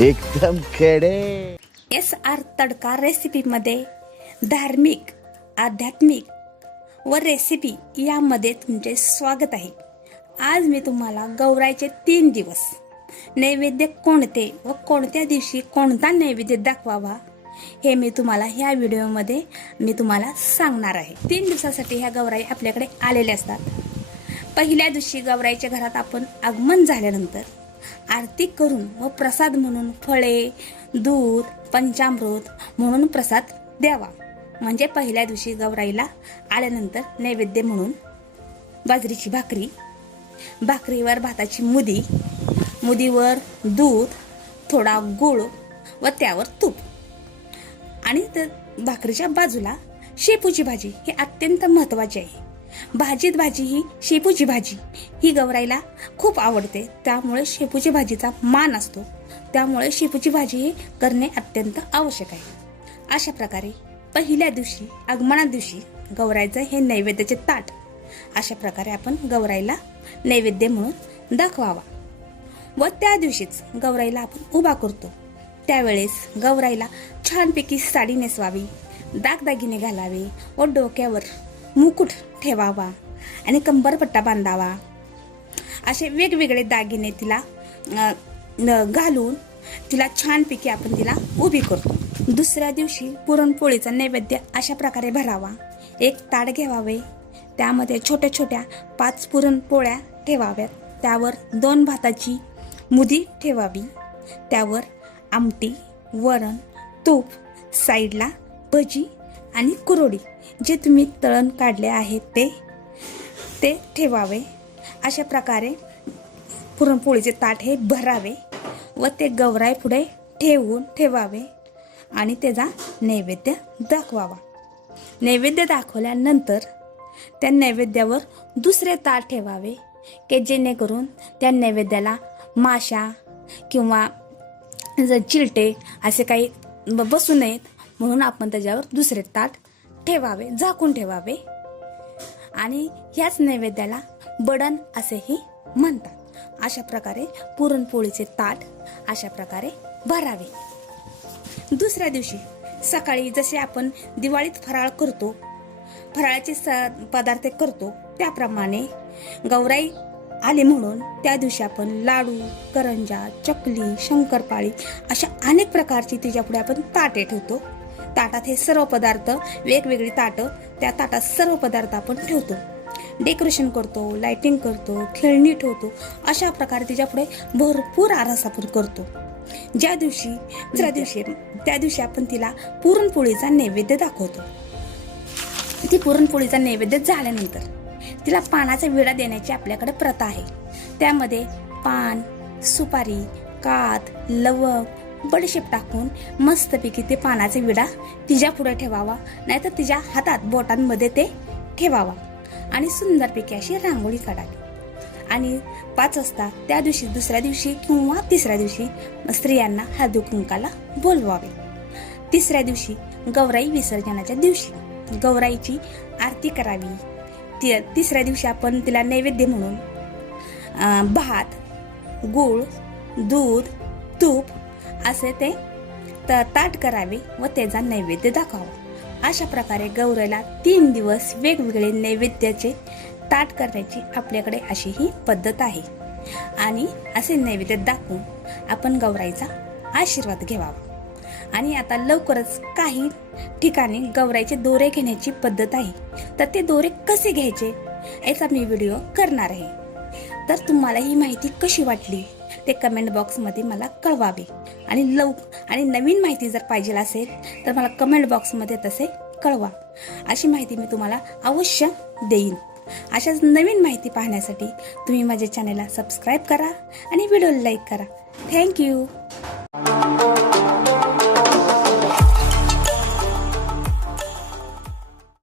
एकदम खेडे। SR तडका रेसिपीमध्ये धार्मिक, आध्यात्मिक व रेसिपी यामध्ये तुमचे स्वागत आहे। आज मी तुम्हाला गौराईचे 3 दिवस नैवेद्य कोणते व कोणत्या दिवशी कोणता नैवेद्य दाखवावा हे मी तुम्हाला ह्या व्हिडिओमध्ये सांगणार आहे। 3 दिवसासाठी ह्या गौराई आपल्याकडे आलेल्या असतात। पहिल्या दिवशी गौराईच्या घरात आपण आगमन झाल्यानंतर आरती करून व प्रसाद म्हणून फळे, दूध, पंचामृत म्हणून प्रसाद द्यावा। म्हणजे पहिल्या दिवशी गौराईला आल्यानंतर नैवेद्य म्हणून बाजरीची भाकरी, भाकरीवर भाताची मुदी, मुदीवर दूध, थोडा गूळ व त्यावर तूप आणि भाकरीच्या बाजूला शेपूची भाजी ही अत्यंत महत्त्वाची आहे। भाजीत भाजी ही शेपूची भाजी ही गौराईला खूप आवडते, त्यामुळे शेपूची भाजीचा मान असतो, त्यामुळे शेपूची भाजी ही करणे अत्यंत आवश्यक आहे। अशा प्रकारे पहिल्या दिवशी आगमना दिवशी गौराईचं हे नैवेद्याचे ताट अशा प्रकारे आपण गौराईला नैवेद्य म्हणून दाखवावा व त्या दिवशीच गौराईला आपण उभा करतो। त्यावेळेस गौराईला छानपैकी साडी नेसवावी, दागदागिने घालावे व डोक्यावर मुकुट ठेवावा आणि कंबरपट्टा बांधावा। असे वेगवेगळे दागिने तिला घालून तिला छानपैकी आपण तिला उभी करतो। दुसऱ्या दिवशी पुरणपोळीचा नैवेद्य अशा प्रकारे भरावा। एक ताट घ्यावे, त्यामध्ये छोट्या छोट्या 5 पुरणपोळ्या ठेवाव्यात, त्यावर 2 भाताची मुदी ठेवावी, त्यावर आमटी, वरण, तूप, साईडला भजी आणि कुरवडी जे तुम्ही तळण काढले आहेत ते ठेवावे। अशा प्रकारे पुरणपोळीचे ताट हे भरावे व ते गौराई पुढे ठेवावे आणि त्याचा नैवेद्य दाखवावा। नैवेद्य दाखवल्यानंतर त्या नैवेद्यावर दुसरे ताट ठेवावे की जेणेकरून त्या नैवेद्याला माशा किंवा चिलटे असे काही बसू नयेत, म्हणून आपण त्याच्यावर दुसरे ताट ठेवावे, झाकून ठेवावे आणि ह्याच नैवेद्याला बडण असेही म्हणतात। अशा प्रकारे पुरणपोळीचे ताट अशा प्रकारे भरावे। दुसऱ्या दिवशी सकाळी जसे आपण दिवाळीत फराळ करतो, फराळाचे पदार्थ करतो, त्याप्रमाणे गौराई आले म्हणून त्या दिवशी आपण लाडू, करंजा, चकली, शंकरपाळी अशा अनेक प्रकारची तिच्यापुढे आपण ताटे ठेवतो। ताटात हे सर्व पदार्थ वेगवेगळी ताटं, त्या ताटात सर्व पदार्थ आपण ठेवतो, डेकोरेशन करतो, लाइटिंग करतो, खेळणी ठेवतो। अशा प्रकारे तिच्यापुढे भरपूर आरास आपण करतो। त्या दिवशी आपण तिला पुरणपोळीचा नैवेद्य दाखवतो। ती पुरणपोळीचा नैवेद्य झाल्यानंतर तिला पानाचा विडा देण्याची आपल्याकडे प्रथा आहे। त्यामध्ये पान, सुपारी, कात, लवंग, बडीशेप टाकून मस्तपैकी ते पानाचा विडा तिच्या पुढे ठेवावा, नाहीतर तिच्या हातात बोटांमध्ये ते ठेवावा आणि सुंदरपैकी अशी रांगोळी काढावी। आणि 5 वाजता त्या दिवशी, दुसऱ्या दिवशी किंवा तिसऱ्या दिवशी स्त्रियांना हळदी कुंकाला बोलवावे। तिसऱ्या दिवशी गौराई विसर्जनाच्या दिवशी गौराईची आरती करावी। तिसऱ्या दिवशी आपण तिला नैवेद्य म्हणून भात, गूळ, दूध, तूप असे ते ताट करावे व त्याचा नैवेद्य दाखवावा। अशा प्रकारे गौराईला 3 दिवस वेगवेगळे नैवेद्याचे ताट करण्याची आपल्याकडे अशी ही पद्धत आहे आणि असे नैवेद्य दाखवून आपण गौराईचा आशीर्वाद घ्यावा। आणि आता लवकरच काही ठिकाणी गौराईचे दोरे घेण्याची पद्धत आहे, तर ते दोरे कसे घ्यायचे याचा मी व्हिडिओ करणार आहे। तर तुम्हाला ही माहिती कशी वाटली ते कमेंट बॉक्समध्ये मला कळवावे आणि नवीन माहिती जर पाहिजे असेल तर मला कमेंट बॉक्समध्ये तसे कळवा। अशी माहिती मी तुम्हाला अवश्य देईन। अशाच नवीन माहिती पाहण्यासाठी तुम्ही माझ्या चॅनलला सबस्क्राईब करा आणि व्हिडिओला लाईक करा। थँक्यू।